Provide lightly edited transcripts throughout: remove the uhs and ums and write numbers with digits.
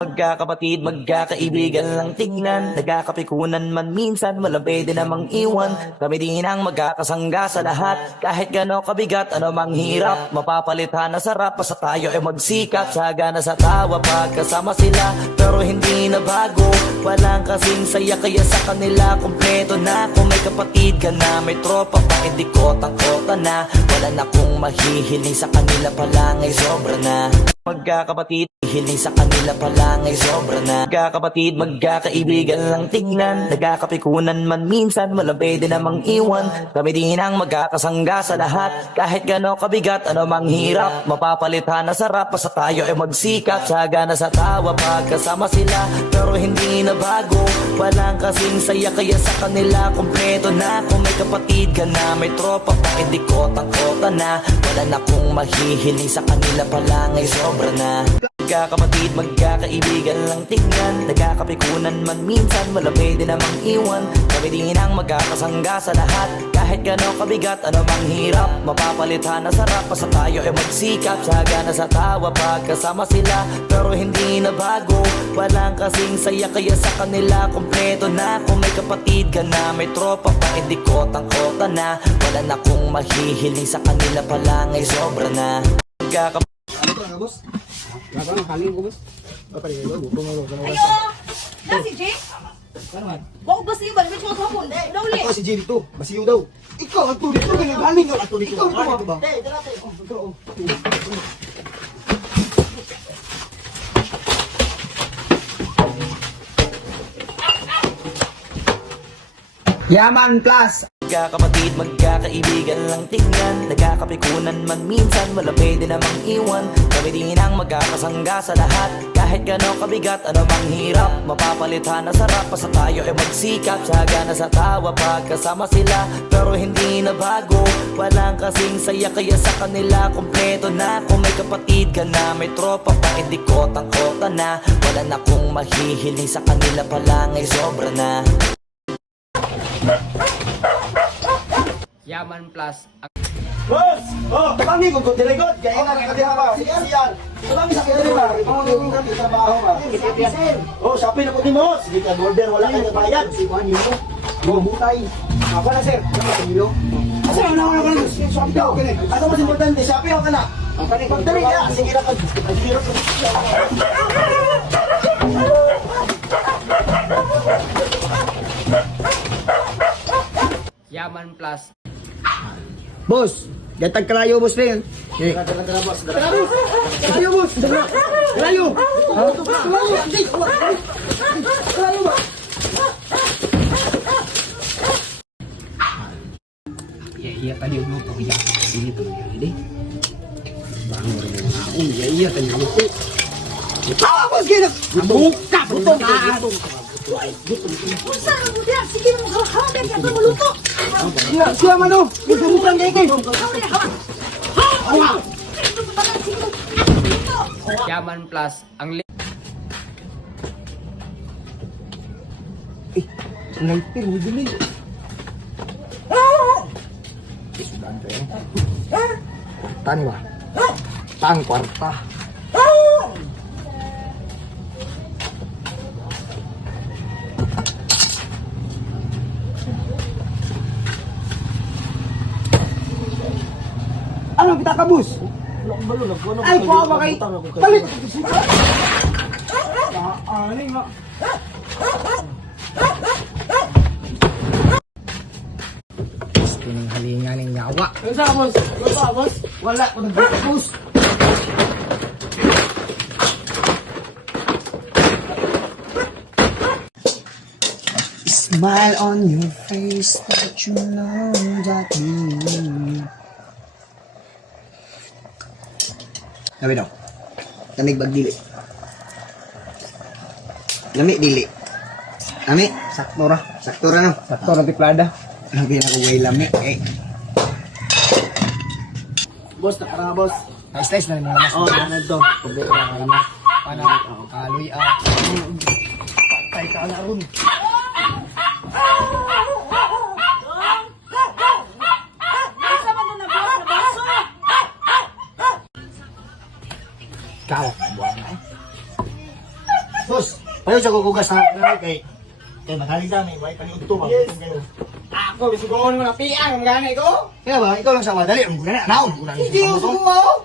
Magkakapatid, magkakaibigan lang tingnan, nagkakapikunan man minsan, walang pwede namang iwan. Kami din ang magkakasangga sa lahat, kahit gano'ng kabigat, ano mang hirap. Mapapalitan na sarap, basta tayo ay magsikap. Sagana sa tawa, pagkasama sila, pero hindi na bago. Walang kasing saya, kaya sa kanila kompleto na. Kung may kapatid ka na, may tropa pa, hindi kotang-kota na. Wala na kung mahihiling sa kanila pa lang ay sobra na. Magkakapatid, hiling sa kanila pa lang ay sobra na. Magkakapatid, magkakaibigan lang tingnan, nagkakapikunan man minsan, walang pwede namang iwan. Kami din ang magkakasangga sa lahat, kahit gano'ng kabigat, ano mang hirap. Mapapalitan na sarap, basta tayo ay magsikap. Sagana sa tawa, pagkasama sila, pero hindi na bago. Walang kasing saya, kaya sa kanila kompleto na. Kung may kapatid ka na, may tropa pa, hindi kotang-kota na. Wala na kung mahihiling sa kanila pa lang ay sobra na. Magkakapatid, magkakaibigan lang tingnan, nagkakapikunan man minsan, walang pwede namang iwan. Kami din ang magkakasangga sa lahat, kahit gano'ng kabigat, ano mang hirap. Mapapalitan na sarap, basta tayo ay magsikap. Sagana sa tawa, pagkasama sila, pero hindi na bago. Walang kasing saya, kaya sa kanila kompleto na. Kung may kapatid ka na, may tropa pa, hindi kotang-kota na. Wala na kung mahihiling sa kanila pa lang ay sobra na. Magkakapatid. Boss? Nasa ng kaling ko, boss? Ayo! Na si Jay? Ano man? Bakit ba siya ba? May siya hapon. Daw ulit. Ako si Jay dito. Basiyo daw. Ikaw, ang tuloy ko. Galing ka. Ikaw, ito ba? Yaman Plus! Magkakapatid, magkakaibigan lang tingnan, nagkakapikunan man minsan, walang pwede namang iwan. Kami din ang magkakasangga sa lahat, kahit gano'ng kabigat, ano mang hirap. Mapapalitan na sarap, basta tayo ay magsikap. Sagana sa tawa, pagkasama sila, pero hindi na bago. Walang kasing saya, kaya sa kanila kompleto na. Kung may kapatid ka na, may tropa pa, hindi kotang-kota na. Wala na kung mahihiling sa kanila pa lang ay sobra na. Yaman Plus. Boss! Oh, kami kung dirigod. Kaya na nakatiha ba? Siyan. Kami sa kanya ba? Kung kami trabaho ba? Oh, sabi na po ni mo. Sige ka, border. Wala kang bayad. Si Juan Nilo. Bumutay. Ako na, sir. Kami sa Nilo. Kasi ano ka na? Sabi daw. Ano mas importante? Sabi ako ka na. Pagdali ka. Sige na. Pagdali Yaman Plus. Boss, gatag kalayo, boss, rin. Kalayo, boss. Kalayo. Kalayo ba? Iya tadi lupa ya. Ini tuh ini. Bangun aku iya tadi lupa. Ah, boss, gina. Buka betul. Pusa ang budya. Sige mo hawak ka pa maluto. Siya man, oh. Bukan kayo kayo. Yaman Plus ang Sniper, hindi Tani ba? Tang kwarta. Ano kita kabus? Ay, kuha ba kay... Palit! Ano nga? gusto ng halingan ng yawa. Ano sa boss? Ano ba, boss? Wala ko nag-boss. Smile on your face that you know that you. Sabi daw. Tanig bagdili. Lami dili. Lami, sakto ra. Sakto ra no. Sakto ra tiplada. Labi na ko way lami eh. Boss, nakara boss. Nice na mo naman. Oh, ano to? Pwede ka na na. Ano? Kaloy Patay ka na ron. Ikaw, buwan na. Boss, payo siya kukugas na kay magaling dami, why kani ito ba? Ako, siguro mo na piang, gana ko. Kaya ba, ikaw lang sa madali, ang gana, naon, Hindi ko siguro.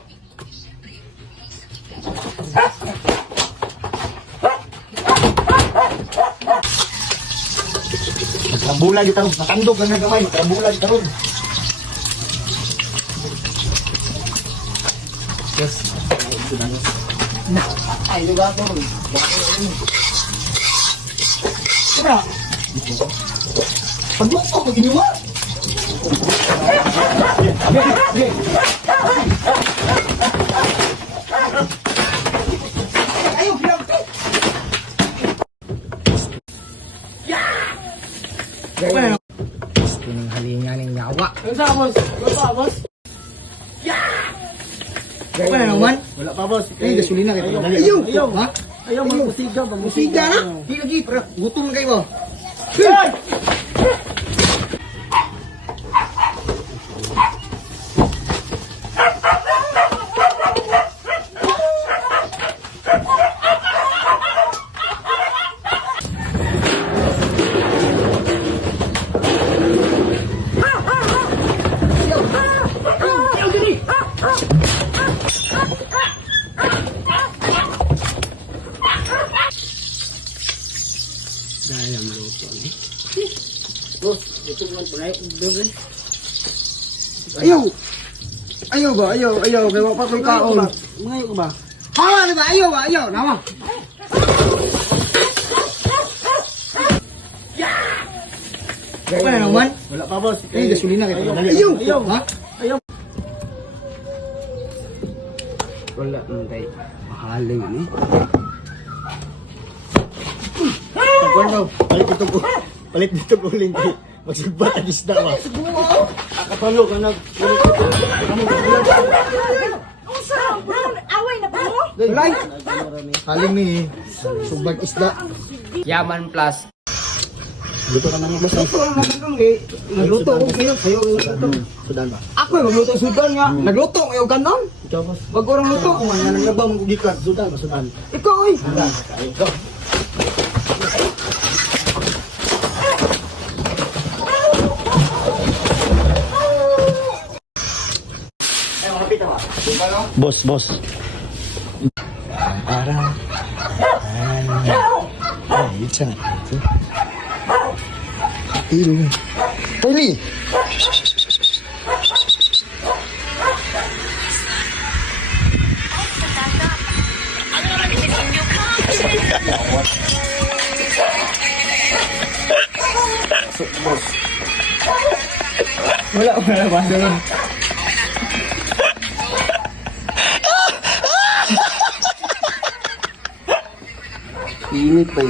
Magkambula kita ron, matandog lang na gamay, magkambula kita ron. Ay, lugar ko. Kaya, pagluto ko ginawa. Ayaw, pinagto. Gusto ng halingan ng yawa. Ano sa boss? Ano sa boss? Wala naman. Wala pa boss. Ay, gasolina kayo. Ayaw. Ayaw. Ha? Ayaw, magmusiga ba? Musiga na? Di lagi, pero gutom kayo. Dahil ang luto ni. Boss, ito naman pala yung bebe. Ayaw. Ayaw ba? Ayaw. Kaya wala pa ko'y kaon. Ngayon ko ba? Ha? Ano ba? Ayaw. Nawa. Wala naman. Wala pa boss. Ay, gasolina kayo. Ayaw. Ha? Wala man kay mahaling ani. Pagkwento, palit dito ko uling kay magsugbat ang isda ba? Akatalo ka na. Ang sarap, bro. Away na, bro. Ulay! Haling ni sugbag isda. Yaman Plus. Luto ka naman mas Nagluto ko kayo. Kayo nagluto. Sudan ba? Ako yung magluto sudan nga. Nagluto kayo ganon. Ikaw boss. Wag orang luto. Kung ano nang nabang gikan, Sudan ba Sudan? Ikaw ay. Sudan. Ikaw. Boss. Ay, isa na. Ili. Ili. Wala ba doon? Init ba?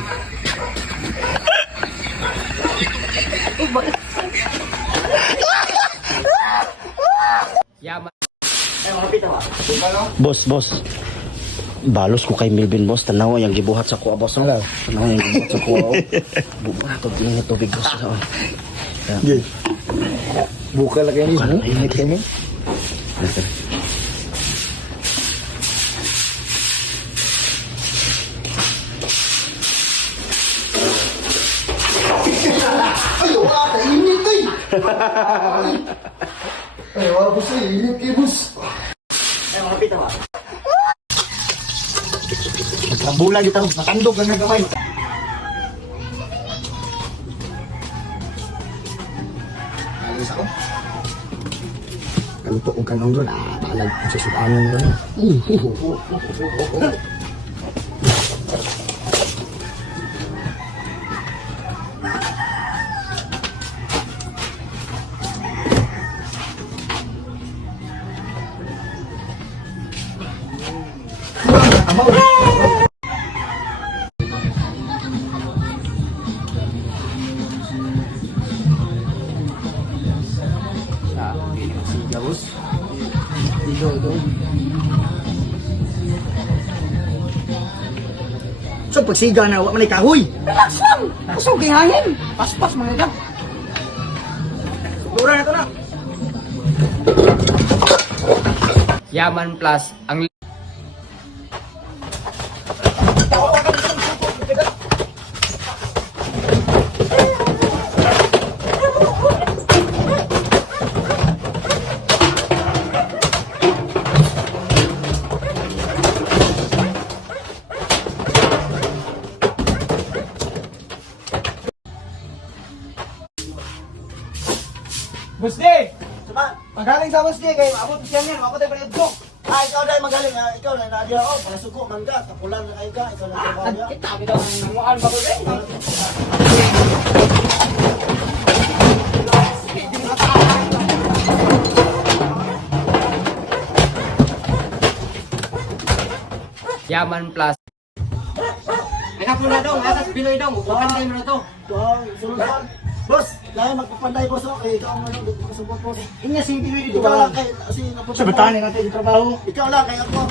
Yaman. Boss. Balos ko kay Melvin, boss. Tanaw yung gibuhat sa kuwa, boss. Tanaw yung gibuhat sa kuwa. Bubuhat ko din yung tubig, boss. Buka lagi ni mo. Init kami. Ay, wala ka init ay. Ay, wala ko sa init kay boss. Magkambula kita ron, matandog lang na gamay. Alis ako. Kaluto ko kanong doon, balag ko sa sukanon doon. Amaw. Siga boss. So pagsiga na, wala man ay kahoy. Relax lang. Kusog kay hangin. Paspas mga ka. Dura na ito na. Yaman Plus ang Boss D! Saman. Magaling sa Boss D, kaya maabot siya niyan, maabot tayo pa ko. Ikaw dahil magaling ha. Ikaw na nadya ako. Para suko man ka. Kapulan na kayo ka. Ikaw na trabaho niya. Kita, kita ang nanguhaan ba ko rin? Yaman Plus. Ay na po na daw, asas Pinoy daw, upanday mo na to. Sunod ka. Boss, dahil magpapanday boss ako. Ikaw ang nalulog ko sa boss. Inya si Pinoy Ikaw lang kay. Kasi napunta Sa batahan natin yung trabaho. Ikaw lang kay ako.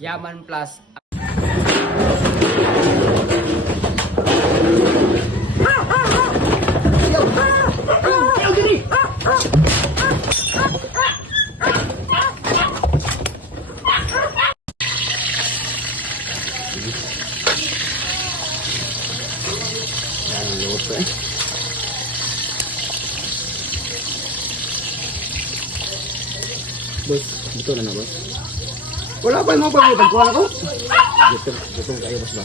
Yaman Plus. Boss, dito na na boss. Wala pa yung mga pagkuhan ako. Dito kayo boss ba?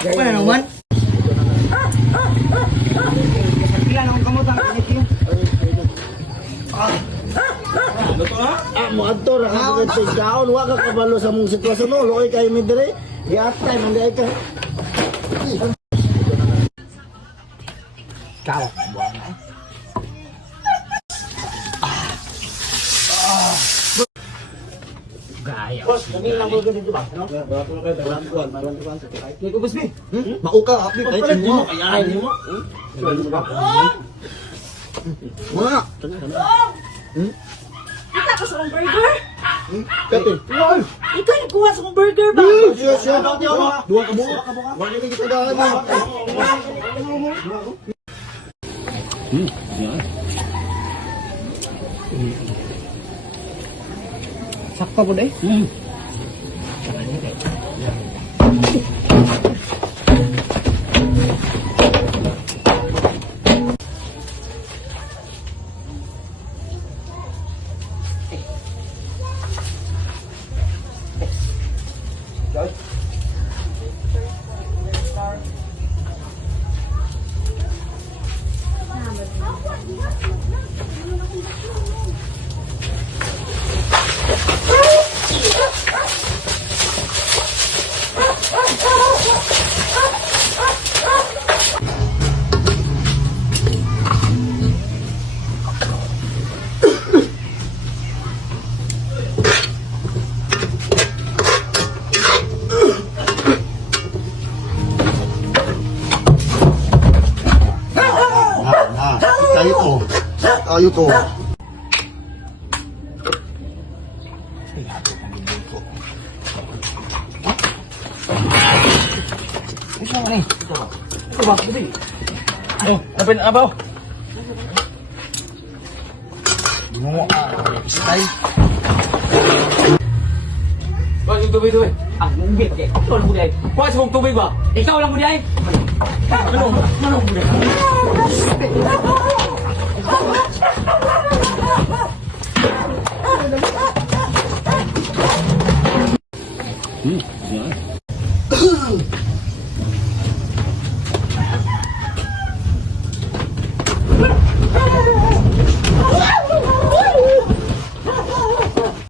Apa na naman? Kailan akong kamutang init yun? Mo adto ra ka sa kaon wa ka kabalo sa mong sitwasyon no loy kay mi dire. Yatay man dai ka. Kau. Gaya. Boss, kami lang mo ganito ba? No? Marantuan. Lego Boss B. Mauka apli kay mo kay mo. Mga. Kita ka sa kong burger? Kati. Ikaw nagkuha sa kong burger ba? Siya dua ka buka. Wala ni kita daan. Sakto po deh. Ayo to. Oh, apa na abaw? Mo style. Wah, yung tubig. Ah, mungkin deh. Ikaw lang mo dahil. Kuha sa mong tubig ba? Ikaw lang mo dahil. Ano mo dahil?